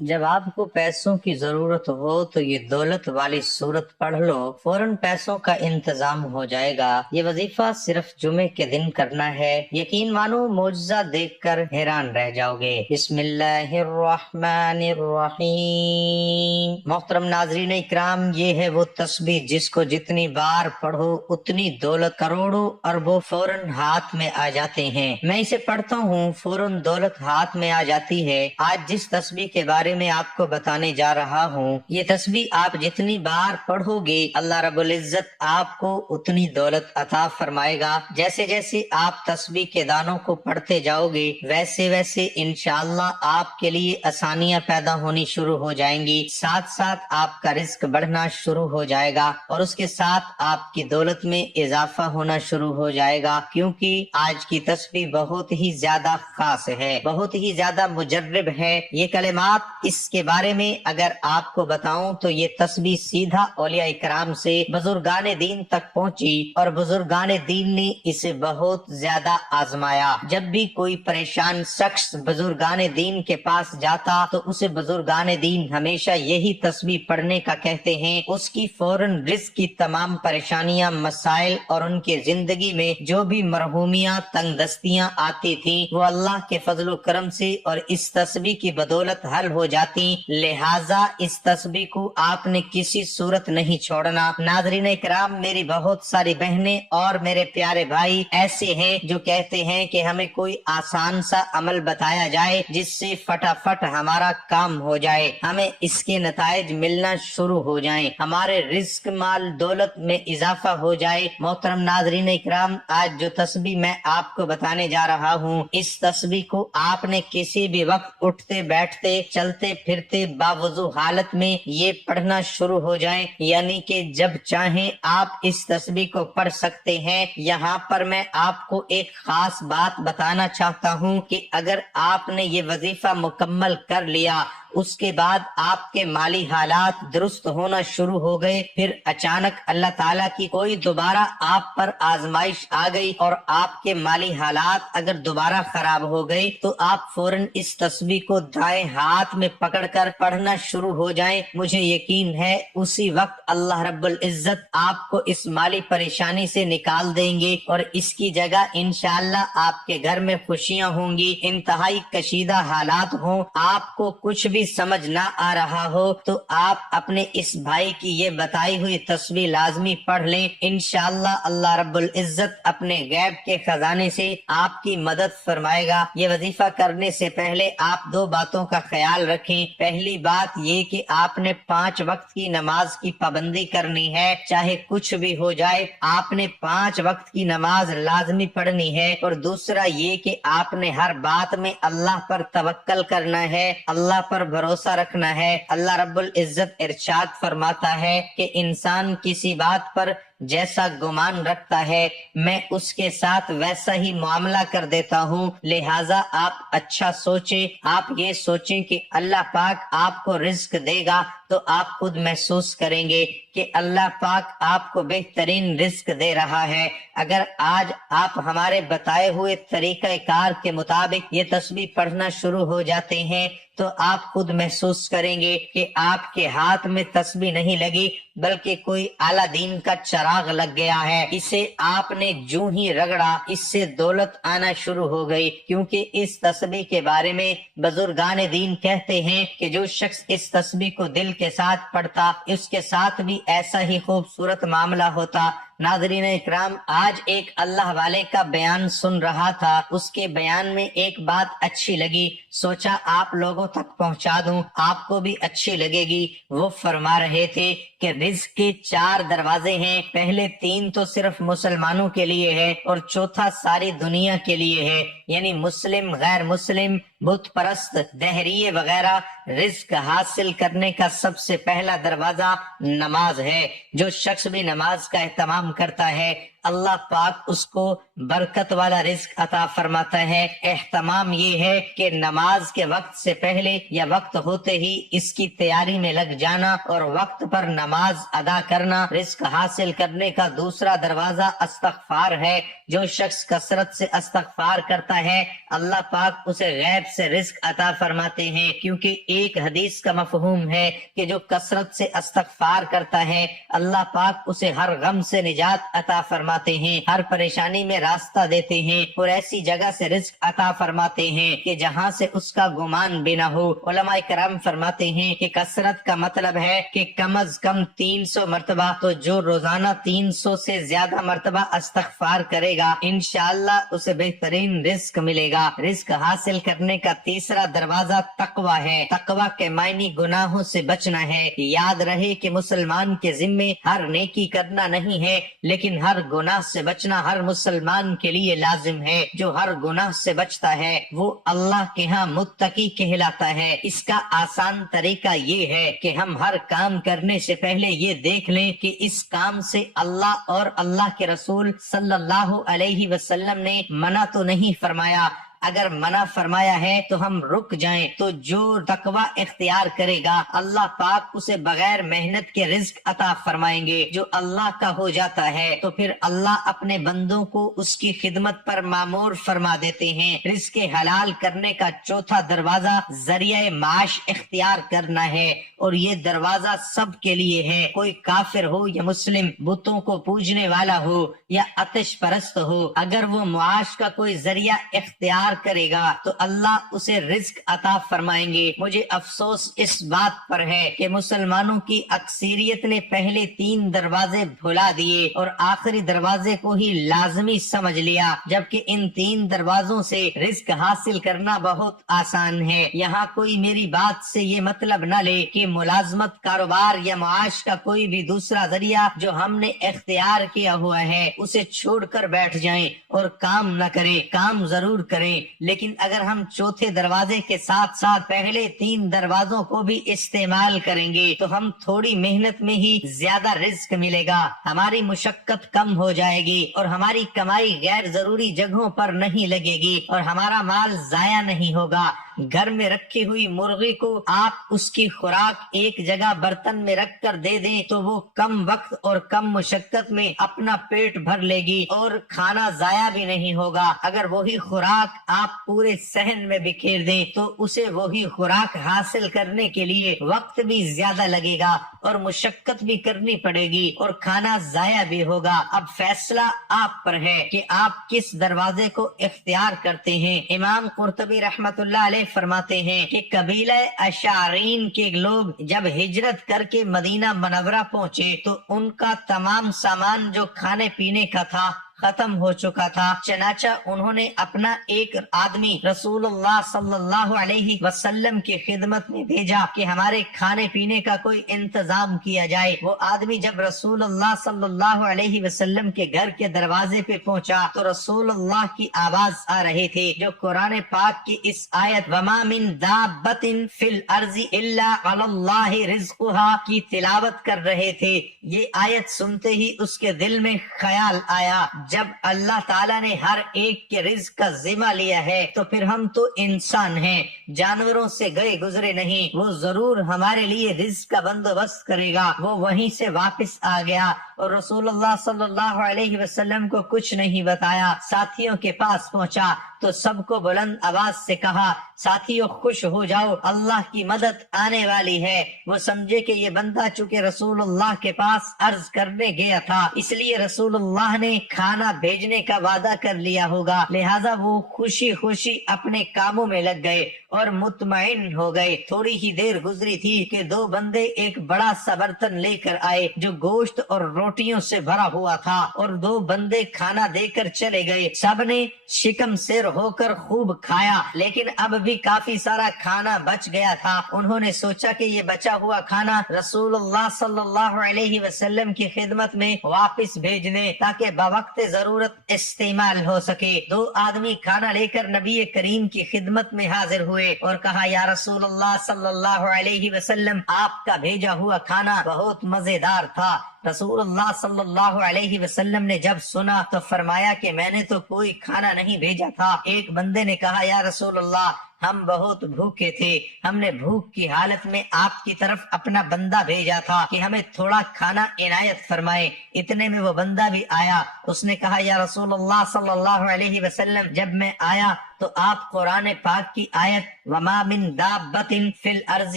جب آپ کو پیسوں کی ضرورت ہو تو یہ دولت والی صورت پڑھ لو، فوراً پیسوں کا انتظام ہو جائے گا۔ یہ وظیفہ صرف جمعے کے دن کرنا ہے، یقین مانو معجزہ دیکھ کر حیران رہ جاؤ گے۔ بسم اللہ الرحمن الرحیم۔ محترم ناظرین اکرام، یہ ہے وہ تسبیح جس کو جتنی بار پڑھو اتنی دولت، کروڑوں اربوں فوراً ہاتھ میں آ جاتے ہیں۔ میں اسے پڑھتا ہوں، فوراً دولت ہاتھ میں آ جاتی ہے۔ آج جس تسبیح کے بارے میں آپ کو بتانے جا رہا ہوں، یہ تسبیح آپ جتنی بار پڑھو گے اللہ رب العزت آپ کو اتنی دولت عطا فرمائے گا۔ جیسے جیسے آپ تسبیح کے دانوں کو پڑھتے جاؤ گے ویسے ویسے انشاءاللہ آپ کے لیے آسانیاں پیدا ہونی شروع ہو جائیں گی، ساتھ ساتھ آپ کا رزق بڑھنا شروع ہو جائے گا اور اس کے ساتھ آپ کی دولت میں اضافہ ہونا شروع ہو جائے گا، کیونکہ آج کی تسبیح بہت ہی زیادہ خاص ہے، بہت ہی زیادہ مجرب ہے۔ یہ کلمات اس کے بارے میں اگر آپ کو بتاؤں تو یہ تسبیح سیدھا اولیاء کرام سے بزرگان دین تک پہنچی اور بزرگان دین نے اسے بہت زیادہ آزمایا۔ جب بھی کوئی پریشان شخص بزرگان دین کے پاس جاتا تو اسے بزرگان دین ہمیشہ یہی تسبیح پڑھنے کا کہتے ہیں، اس کی فوراً رزق کی تمام پریشانیاں، مسائل اور ان کے زندگی میں جو بھی مرحومیاں، تنگ دستیاں آتی تھیں وہ اللہ کے فضل و کرم سے اور اس تسبیح کی بدولت حل ہو جاتی۔ لہٰذا اس تسبیح کو آپ نے کسی صورت نہیں چھوڑنا۔ ناظرین اکرام، میری بہت ساری بہنیں اور میرے پیارے بھائی ایسے ہیں جو کہتے ہیں کہ ہمیں کوئی آسان سا عمل بتایا جائے جس سے فٹافٹ ہمارا کام ہو جائے، ہمیں اس کے نتائج ملنا شروع ہو جائیں، ہمارے رزق، مال، دولت میں اضافہ ہو جائے۔ محترم ناظرین اکرام، آج جو تسبیح میں آپ کو بتانے جا رہا ہوں، اس تسبیح کو آپ نے کسی بھی وقت اٹھتے بیٹھتے چلتے پھرتے باوضو حالت میں یہ پڑھنا شروع ہو جائیں، یعنی کہ جب چاہیں آپ اس تسبیح کو پڑھ سکتے ہیں۔ یہاں پر میں آپ کو ایک خاص بات بتانا چاہتا ہوں کہ اگر آپ نے یہ وظیفہ مکمل کر لیا، اس کے بعد آپ کے مالی حالات درست ہونا شروع ہو گئے، پھر اچانک اللہ تعالیٰ کی کوئی دوبارہ آپ پر آزمائش آ گئی اور آپ کے مالی حالات اگر دوبارہ خراب ہو گئے تو آپ فوراً اس تسبیح کو دائیں ہاتھ میں پکڑ کر پڑھنا شروع ہو جائیں۔ مجھے یقین ہے اسی وقت اللہ رب العزت آپ کو اس مالی پریشانی سے نکال دیں گے اور اس کی جگہ انشاءاللہ آپ کے گھر میں خوشیاں ہوں گی۔ انتہائی کشیدہ حالات ہوں، آپ کو کچھ بھی سمجھ نہ آ رہا ہو تو آپ اپنے اس بھائی کی یہ بتائی ہوئی تسبیح لازمی پڑھ لیں، انشاءاللہ اللہ رب العزت اپنے غیب کے خزانے سے آپ کی مدد فرمائے گا۔ یہ وظیفہ کرنے سے پہلے آپ دو باتوں کا خیال رکھیں۔ پہلی بات یہ کہ آپ نے 5 وقت کی نماز کی پابندی کرنی ہے، چاہے کچھ بھی ہو جائے آپ نے 5 وقت کی نماز لازمی پڑھنی ہے، اور دوسرا یہ کہ آپ نے ہر بات میں اللہ پر توکل کرنا ہے، اللہ پر بھروسہ رکھنا ہے۔ اللہ رب العزت ارشاد فرماتا ہے کہ انسان کسی بات پر جیسا گمان رکھتا ہے میں اس کے ساتھ ویسا ہی معاملہ کر دیتا ہوں، لہٰذا آپ اچھا سوچیں، آپ یہ سوچیں کہ اللہ پاک آپ کو رزق دے گا تو آپ خود محسوس کریں گے کہ اللہ پاک آپ کو بہترین رزق دے رہا ہے۔ اگر آج آپ ہمارے بتائے ہوئے طریقہ کار کے مطابق یہ تسبیح پڑھنا شروع ہو جاتے ہیں تو آپ خود محسوس کریں گے کہ آپ کے ہاتھ میں تسبیح نہیں لگی بلکہ کوئی اعلیٰ دین کا چراغ لگ گیا ہے، اسے آپ نے جو ہی رگڑا اس سے دولت آنا شروع ہو گئی، کیونکہ اس تسبیح کے بارے میں بزرگان دین کہتے ہیں کہ جو شخص اس تسبیح کو دل کے ساتھ پڑھتا اس کے ساتھ بھی ایسا ہی خوبصورت معاملہ ہوتا۔ ناظرین اکرام، آج ایک اللہ والے کا بیان سن رہا تھا، اس کے بیان میں ایک بات اچھی لگی، سوچا آپ لوگوں تک پہنچا دوں، آپ کو بھی اچھی لگے گی۔ وہ فرما رہے تھے کہ رزق کے 4 دروازے ہیں، پہلے 3 تو صرف مسلمانوں کے لیے ہے اور چوتھا ساری دنیا کے لیے ہے، یعنی مسلم، غیر مسلم، بت پرست، دہریے وغیرہ۔ رزق حاصل کرنے کا سب سے پہلا دروازہ نماز ہے۔ جو شخص بھی نماز کا اہتمام کرتا ہے اللہ پاک اس کو برکت والا رزق عطا فرماتا ہے۔ اہتمام یہ ہے کہ نماز کے وقت سے پہلے یا وقت ہوتے ہی اس کی تیاری میں لگ جانا اور وقت پر نماز ادا کرنا۔ رزق حاصل کرنے کا دوسرا دروازہ استغفار ہے۔ جو شخص کثرت سے استغفار کرتا ہے اللہ پاک اسے غیب سے رزق عطا فرماتے ہیں، کیونکہ ایک حدیث کا مفہوم ہے کہ جو کثرت سے استغفار کرتا ہے اللہ پاک اسے ہر غم سے نجات عطا فرماتے ہیں، ہر پریشانی میں راستہ دیتے ہیں اور ایسی جگہ سے رزق عطا فرماتے ہیں کہ جہاں سے اس کا گمان بھی نہ ہو۔ علماء کرام فرماتے ہیں کہ کثرت کا مطلب ہے کہ کم از کم 300 مرتبہ، تو جو روزانہ 300 سے زیادہ مرتبہ استغفار کرے گا انشاءاللہ اسے بہترین رزق ملے گا۔ رزق حاصل کرنے کا تیسرا دروازہ تقوی ہے۔ تقوی کے معنی گناہوں سے بچنا ہے۔ یاد رہے کہ مسلمان کے ذمے ہر نیکی کرنا نہیں ہے، لیکن ہر گناہ سے بچنا ہر مسلمان کے لیے لازم ہے۔ جو ہر گناہ سے بچتا ہے وہ اللہ کے ہاں متقی کہلاتا ہے۔ اس کا آسان طریقہ یہ ہے کہ ہم ہر کام کرنے سے پہلے یہ دیکھ لیں کہ اس کام سے اللہ اور اللہ کے رسول صلی اللہ علیہ وسلم نے منع تو نہیں فرمایا۔ اگر منع فرمایا ہے تو ہم رک جائیں۔ تو جو تقوی اختیار کرے گا اللہ پاک اسے بغیر محنت کے رزق عطا فرمائیں گے۔ جو اللہ کا ہو جاتا ہے تو پھر اللہ اپنے بندوں کو اس کی خدمت پر مامور فرما دیتے ہیں۔ رزق حلال کرنے کا چوتھا دروازہ ذریعہ معاش اختیار کرنا ہے، اور یہ دروازہ سب کے لیے ہے۔ کوئی کافر ہو یا مسلم، بتوں کو پوجنے والا ہو یا آتش پرست ہو، اگر وہ معاش کا کوئی ذریعہ اختیار کرے گا تو اللہ اسے رزق عطا فرمائیں گے۔ مجھے افسوس اس بات پر ہے کہ مسلمانوں کی اکثریت نے پہلے 3 دروازے بھلا دیے اور آخری دروازے کو ہی لازمی سمجھ لیا، جبکہ ان 3 دروازوں سے رزق حاصل کرنا بہت آسان ہے۔ یہاں کوئی میری بات سے یہ مطلب نہ لے کہ ملازمت، کاروبار یا معاش کا کوئی بھی دوسرا ذریعہ جو ہم نے اختیار کیا ہوا ہے اسے چھوڑ کر بیٹھ جائیں اور کام نہ کریں۔ کام ضرور کریں، لیکن اگر ہم چوتھے دروازے کے ساتھ ساتھ پہلے 3 دروازوں کو بھی استعمال کریں گے تو ہم تھوڑی محنت میں ہی زیادہ رزق ملے گا، ہماری مشقت کم ہو جائے گی اور ہماری کمائی غیر ضروری جگہوں پر نہیں لگے گی اور ہمارا مال ضائع نہیں ہوگا۔ گھر میں رکھی ہوئی مرغی کو آپ اس کی خوراک ایک جگہ برتن میں رکھ کر دے دیں تو وہ کم وقت اور کم مشقت میں اپنا پیٹ بھر لے گی اور کھانا ضائع بھی نہیں ہوگا۔ اگر وہی خوراک آپ پورے صحن میں بکھیر دیں تو اسے وہی خوراک حاصل کرنے کے لیے وقت بھی زیادہ لگے گا اور مشقت بھی کرنی پڑے گی اور کھانا ضائع بھی ہوگا۔ اب فیصلہ آپ پر ہے کہ آپ کس دروازے کو اختیار کرتے ہیں۔ امام قرطبی رحمت اللہ علیہ فرماتے ہیں کہ قبیلہ اشعرین کے لوگ جب ہجرت کر کے مدینہ منورہ پہنچے تو ان کا تمام سامان جو کھانے پینے کا تھا ختم ہو چکا تھا، چنانچہ انہوں نے اپنا ایک آدمی رسول اللہ صلی اللہ علیہ وسلم کی خدمت میں بھیجا کہ ہمارے کھانے پینے کا کوئی انتظام کیا جائے۔ وہ آدمی جب رسول اللہ صلی اللہ علیہ وسلم کے گھر کے دروازے پہ پہنچا تو رسول اللہ کی آواز آ رہے تھے جو قرآن پاک کی اس آیت وما من دابۃ فی الارض الا علی اللہ رزقها کی تلاوت کر رہے تھے۔ یہ آیت سنتے ہی اس کے دل میں خیال آیا، جب اللہ تعالیٰ نے ہر ایک کے رزق کا ذمہ لیا ہے تو پھر ہم تو انسان ہیں، جانوروں سے گئے گزرے نہیں، وہ ضرور ہمارے لیے رزق کا بندوبست کرے گا۔ وہ وہیں سے واپس آ گیا اور رسول اللہ صلی اللہ علیہ وسلم کو کچھ نہیں بتایا۔ ساتھیوں کے پاس پہنچا تو سب کو بلند آواز سے کہا ساتھیوں خوش ہو جاؤ، اللہ کی مدد آنے والی ہے۔ وہ سمجھے کہ یہ بندہ چونکہ رسول اللہ کے پاس عرض کرنے گیا تھا اس لیے رسول اللہ نے کھانا بھیجنے کا وعدہ کر لیا ہوگا، لہذا وہ خوشی خوشی اپنے کاموں میں لگ گئے اور مطمئن ہو گئے۔ تھوڑی ہی دیر گزری تھی کہ 2 بندے ایک بڑا سا برتن لے کر آئے جو گوشت اور روٹیوں سے بھرا ہوا تھا اور 2 بندے کھانا دے کر چلے گئے۔ سب نے شکم سیر ہو کر خوب کھایا، لیکن اب بھی کافی سارا کھانا بچ گیا تھا۔ انہوں نے سوچا کہ یہ بچا ہوا کھانا رسول اللہ صلی اللہ علیہ وسلم کی خدمت میں واپس بھیج دیں تاکہ بوقت ضرورت استعمال ہو سکے۔ 2 آدمی کھانا لے کر نبی کریم کی خدمت میں حاضر ہوئے اور کہا یا رسول اللہ صلی اللہ علیہ وسلم، آپ کا بھیجا ہوا کھانا بہت مزیدار تھا، رسول اللہ صلی اللہ علیہ وسلم نے جب سنا تو فرمایا کہ میں نے تو کوئی کھانا نہیں بھیجا تھا۔ ایک بندے نے کہا یا رسول اللہ ہم بہت بھوکے تھے، ہم نے بھوک کی حالت میں آپ کی طرف اپنا بندہ بھیجا تھا کہ ہمیں تھوڑا کھانا عنایت فرمائے۔ اتنے میں وہ بندہ بھی آیا، اس نے کہا یا رسول اللہ صلی اللہ علیہ وسلم جب میں آیا تو آپ قرآن پاک کی آیت وما من دابۃ فی الارض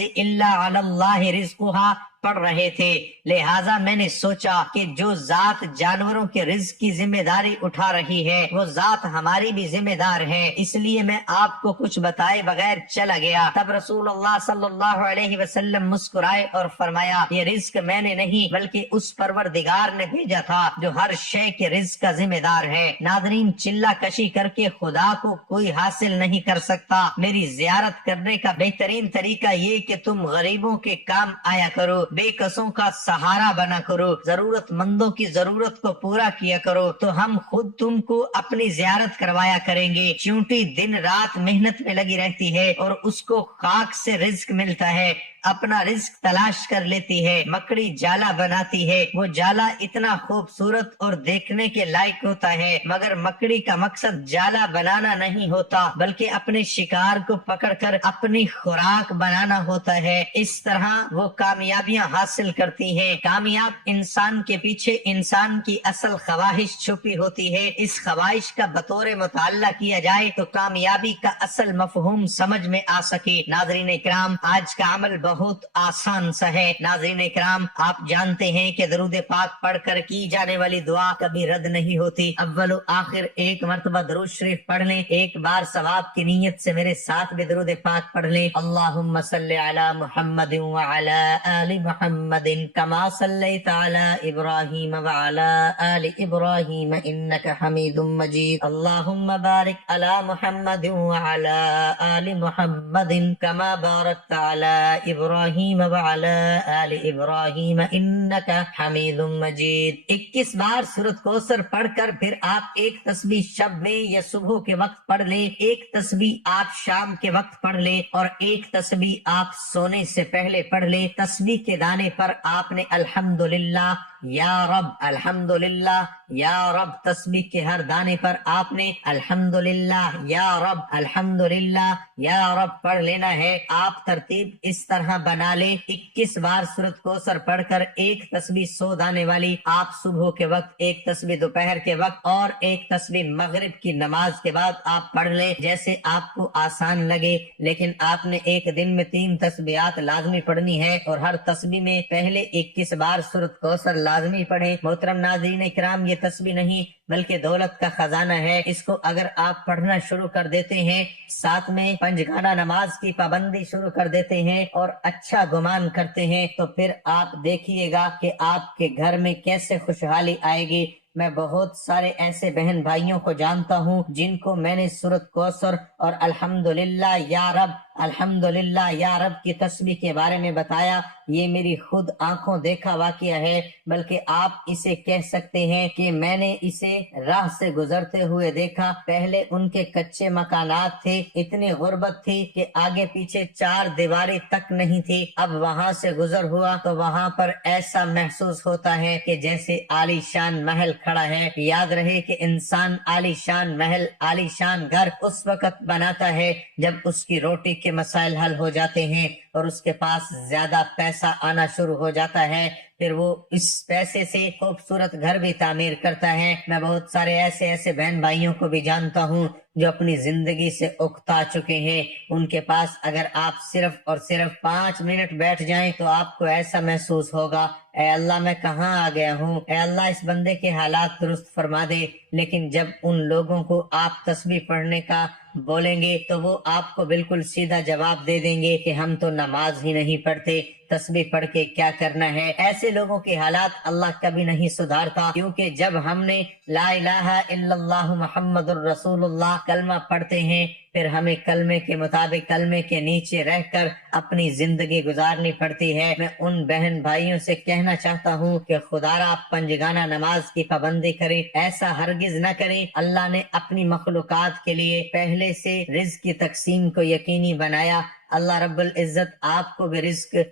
الا علی اللہ رزقھا پڑھ رہے تھے، لہٰذا میں نے سوچا کہ جو ذات جانوروں کے رزق کی ذمہ داری اٹھا رہی ہے وہ ذات ہماری بھی ذمہ دار ہے، اس لیے میں آپ کو کچھ بتائے بغیر چلا گیا۔ تب رسول اللہ صلی اللہ علیہ وسلم مسکرائے اور فرمایا یہ رزق میں نے نہیں بلکہ اس پروردگار نے بھیجا تھا جو ہر شے کے رزق کا ذمہ دار ہے۔ ناظرین، چلہ کشی کر کے خدا کو کوئی حاصل نہیں کر سکتا۔ میری زیارت کرنے کا بہترین طریقہ یہ کہ تم غریبوں کے کام آیا کرو، بے کسوں کا سہارا بنا کرو، ضرورت مندوں کی ضرورت کو پورا کیا کرو، تو ہم خود تم کو اپنی زیارت کروایا کریں گے۔ چونٹی دن رات محنت میں لگی رہتی ہے اور اس کو خاک سے رزق ملتا ہے، اپنا رزق تلاش کر لیتی ہے۔ مکڑی جالا بناتی ہے، وہ جالا اتنا خوبصورت اور دیکھنے کے لائق ہوتا ہے، مگر مکڑی کا مقصد جالا بنانا نہیں ہوتا بلکہ اپنے شکار کو پکڑ کر اپنی خوراک بنانا ہوتا ہے۔ اس طرح وہ کامیابیاں حاصل کرتی ہیں۔ کامیاب انسان کے پیچھے انسان کی اصل خواہش چھپی ہوتی ہے۔ اس خواہش کا بطور مطالعہ کیا جائے تو کامیابی کا اصل مفہوم سمجھ میں آ سکے۔ ناظرین اکرام، آج کا عمل بہت آسان سا ہے۔ ناظرین اکرام، آپ جانتے ہیں کہ درود پاک پڑھ کر کی جانے والی دعا کبھی رد نہیں ہوتی۔ اول و آخر ایک مرتبہ درود شریف پڑھ لیں، ایک بار ثواب کی نیت سے میرے ساتھ بھی درود پاک پڑھ لیں۔ اللہم صلی علی محمد وعلی آل محمد کما صلیت علی ابراہیم وعلی آل ابراہیم انک حمید مجید۔ اللہم بارک علی محمد وعلی آل محمد کما بارکت علی ابراہیم وعلی آل ابراہیم انک حمید مجید۔ 21 بار سورۃ کوثر پڑھ کر پھر آپ ایک تسبیح شب میں یا صبح کے وقت پڑھ لیں، ایک تسبیح آپ شام کے وقت پڑھ لیں اور ایک تسبیح آپ سونے سے پہلے پڑھ لیں۔ تسبیح کے دانے پر آپ نے الحمدللہ یا رب، الحمدللہ یا رب، تسبیح کے ہر دانے پر آپ نے الحمدللہ یا رب، الحمدللہ یا رب پڑھ لینا ہے۔ آپ ترتیب اس طرح بنا لیں، 21 بار سورۃ کوثر پڑھ کر ایک تسبیح 100 دانے والی آپ صبح کے وقت، ایک تسبیح دوپہر کے وقت اور ایک تسبیح مغرب کی نماز کے بعد آپ پڑھ لیں، جیسے آپ کو آسان لگے۔ لیکن آپ نے ایک دن میں 3 تسبیحات لازمی پڑھنی ہے اور ہر تسبیح میں پہلے 21 بار سورۃ کوثر لازمی پڑھیں۔ محترم ناظرین اکرام، یہ تسبیح نہیں بلکہ دولت کا خزانہ ہے۔ اس کو اگر آپ پڑھنا شروع کر دیتے ہیں، ساتھ میں 5 گھنٹہ نماز کی پابندی شروع کر دیتے ہیں اور اچھا گمان کرتے ہیں، تو پھر آپ دیکھیے گا کہ آپ کے گھر میں کیسے خوشحالی آئے گی۔ میں بہت سارے ایسے بہن بھائیوں کو جانتا ہوں جن کو میں نے سورۃ کوثر اور الحمدللہ یا رب، الحمدللہ یا رب کی تسبیح کے بارے میں بتایا۔ یہ میری خود آنکھوں دیکھا واقعہ ہے، بلکہ آپ اسے کہہ سکتے ہیں کہ میں نے اسے راہ سے گزرتے ہوئے دیکھا۔ پہلے ان کے کچے مکانات تھے، اتنی غربت تھی کہ آگے پیچھے 4 دیواری تک نہیں تھی۔ اب وہاں سے گزر ہوا تو وہاں پر ایسا محسوس ہوتا ہے کہ جیسے عالی شان محل کھڑا ہے۔ یاد رہے کہ انسان عالی شان محل، عالی شان گھر اس وقت بناتا ہے جب اس کی روٹی کے مسائل حل ہو جاتے ہیں اور اس کے پاس زیادہ پیسہ آنا شروع ہو جاتا ہے، پھر وہ اس پیسے سے خوبصورت گھر بھی تعمیر کرتا ہے۔ میں بہت سارے ایسے بہن بھائیوں کو بھی جانتا ہوں جو اپنی زندگی سے اکتا چکے ہیں۔ ان کے پاس اگر آپ صرف اور صرف 5 منٹ بیٹھ جائیں تو آپ کو ایسا محسوس ہوگا اے اللہ میں کہاں آ گیا ہوں، اے اللہ اس بندے کے حالات درست فرما دے۔ لیکن جب ان لوگوں کو آپ تسبیح پڑھنے کا بولیں گے تو وہ آپ کو بالکل سیدھا جواب دے دیں گے کہ ہم تو نماز ہی نہیں پڑھتے، تسبیح پڑھ کے کیا کرنا ہے۔ ایسے لوگوں کے حالات اللہ کبھی نہیں سدھارتا، کیونکہ جب ہم نے لا الہ الا اللہ محمد الرسول اللہ کلمہ پڑھتے ہیں پھر ہمیں کلمے کے مطابق کلمے کے نیچے رہ کر اپنی زندگی گزارنی پڑتی ہے۔ میں ان بہن بھائیوں سے کہنا چاہتا ہوں کہ خدا را پنجگانہ نماز کی پابندی کریں، ایسا ہرگز نہ کریں۔ اللہ نے اپنی مخلوقات کے لیے پہلے سے رزق کی تقسیم کو یقینی بنایا۔ اللہ رب العزت آپ کو بھی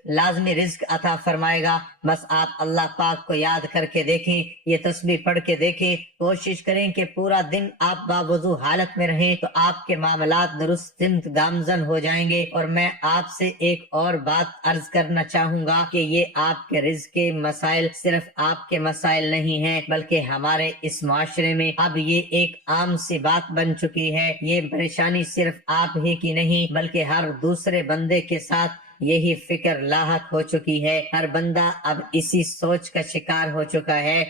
لازمی رزق عطا فرمائے گا، بس آپ اللہ پاک کو یاد کر کے دیکھیں، یہ تسبیح پڑھ کے دیکھیں، کوشش کریں کہ پورا دن آپ باوضو حالت میں رہیں تو آپ کے معاملات درست سمت گامزن ہو جائیں گے۔ اور میں آپ سے ایک اور بات عرض کرنا چاہوں گا کہ یہ آپ کے رزق کے مسائل صرف آپ کے مسائل نہیں ہیں، بلکہ ہمارے اس معاشرے میں اب یہ ایک عام سی بات بن چکی ہے۔ یہ پریشانی صرف آپ ہی کی نہیں بلکہ ہر دوسرے بندے کے ساتھ یہی فکر لاحق ہو چکی ہے۔ ہر بندہ اب اسی سوچ کا شکار ہو چکا ہے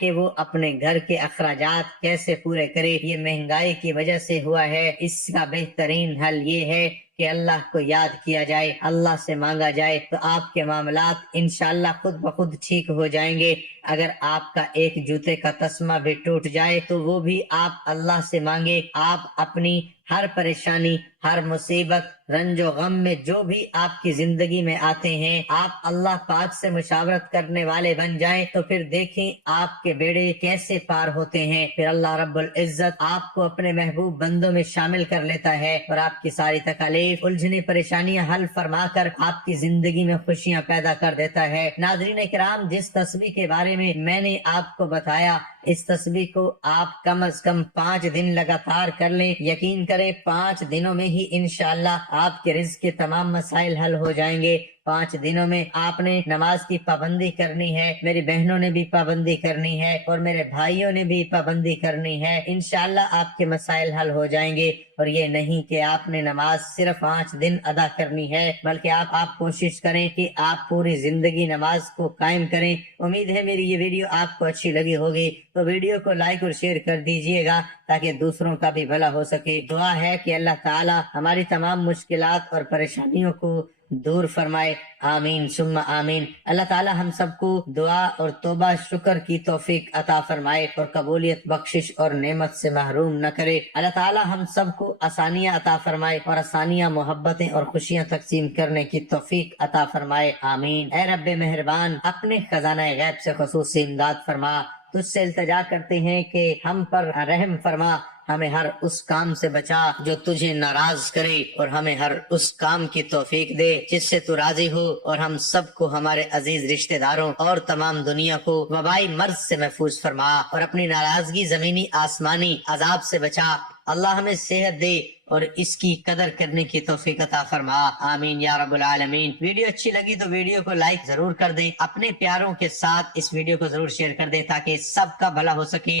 کہ وہ اپنے گھر کے اخراجات کیسے پورے کرے۔ یہ مہنگائی کی وجہ سے ہوا ہے۔ اس کا بہترین حل یہ ہے کہ اللہ کو یاد کیا جائے، اللہ سے مانگا جائے تو آپ کے معاملات انشاءاللہ خود بخود ٹھیک ہو جائیں گے۔ اگر آپ کا ایک جوتے کا تسمہ بھی ٹوٹ جائے تو وہ بھی آپ اللہ سے مانگے۔ آپ اپنی ہر پریشانی، ہر مصیبت، رنج و غم میں جو بھی آپ کی زندگی میں آتے ہیں، آپ اللہ پاک سے مشاورت کرنے والے بن جائیں تو پھر دیکھیں آپ کے بیڑے کیسے پار ہوتے ہیں۔ پھر اللہ رب العزت آپ کو اپنے محبوب بندوں میں شامل کر لیتا ہے اور آپ کی ساری تکالیف، الجھنی پریشانیاں حل فرما کر آپ کی زندگی میں خوشیاں پیدا کر دیتا ہے۔ ناظرین کرام، جس تسبیح کے بارے میں نے آپ کو بتایا، اس تسبیح کو آپ کم از کم 5 دن لگاتار کر لیں۔ یقین کریں 5 دنوں میں ہی انشاءاللہ آپ کے رزق کے تمام مسائل حل ہو جائیں گے۔ 5 دنوں میں آپ نے نماز کی پابندی کرنی ہے، میری بہنوں نے بھی پابندی کرنی ہے اور میرے بھائیوں نے بھی پابندی کرنی ہے۔ انشاءاللہ آپ کے مسائل حل ہو جائیں گے۔ اور یہ نہیں کہ آپ نے نماز صرف 5 دن ادا کرنی ہے، بلکہ آپ کوشش کریں کہ آپ پوری زندگی نماز کو قائم کریں۔ امید ہے میری یہ ویڈیو آپ کو اچھی لگی ہوگی، تو ویڈیو کو لائک اور شیئر کر دیجئے گا تاکہ دوسروں کا بھی بھلا ہو سکے۔ دعا ہے کہ اللہ تعالی ہماری تمام مشکلات اور پریشانیوں کو دور فرمائے، آمین ثم آمین۔ اللہ تعالی ہم سب کو دعا اور توبہ شکر کی توفیق عطا فرمائے اور قبولیت، بخشش اور نعمت سے محروم نہ کرے۔ اللہ تعالی ہم سب کو آسانیاں عطا فرمائے اور آسانیاں، محبتیں اور خوشیاں تقسیم کرنے کی توفیق عطا فرمائے، آمین۔ اے رب مہربان، اپنے خزانہ غیب سے خصوصی امداد فرما، تجھ سے التجا کرتے ہیں کہ ہم پر رحم فرما، ہمیں ہر اس کام سے بچا جو تجھے ناراض کرے اور ہمیں ہر اس کام کی توفیق دے جس سے تو راضی ہو، اور ہم سب کو، ہمارے عزیز رشتہ داروں اور تمام دنیا کو وبائی مرض سے محفوظ فرما اور اپنی ناراضگی زمینی آسمانی عذاب سے بچا۔ اللہ ہمیں صحت دے اور اس کی قدر کرنے کی توفیق عطا فرما، آمین یا رب العالمین۔ ویڈیو اچھی لگی تو ویڈیو کو لائک ضرور کر دیں، اپنے پیاروں کے ساتھ اس ویڈیو کو ضرور شیئر کر دیں تاکہ سب کا بھلا ہو سکے۔